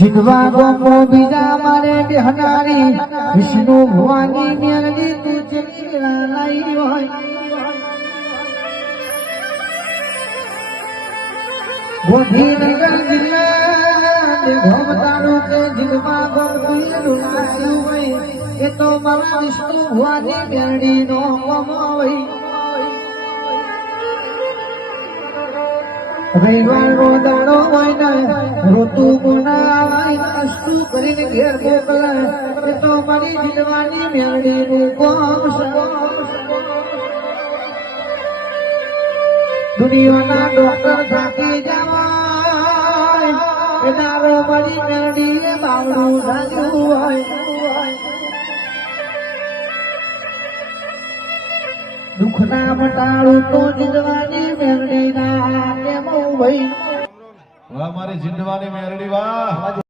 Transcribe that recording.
જીતવા ગોમો બીજા મારે બેહનારી વિષ્ણુ ભવાની મેરડી તું ચલી લાઈ હોય ગોધીનગર જિલ્લા ગોમ તાલુકે જીતવા ગોમ તું લાઈ હોય એ તો મારા વિષ્ણુ ભવાની મેરડી નો ગોમ હોય રવિવારનો દાડો હોય ને ઋતુ ગુનાવાય અસ્તુ કરીને ઘેર મોકલાય એ તો મારી જીતવાની મેરડીનું કોમ છે દુનિયાના ડોક્ટર થાકી જવાય એ દારો મારી મેરડીએ બાવડું સાજ્યું હોય દુઃખના મટાડું તો જીતવાની મેરડીના વાહ મારી જીંદવાની મેરડી વાહ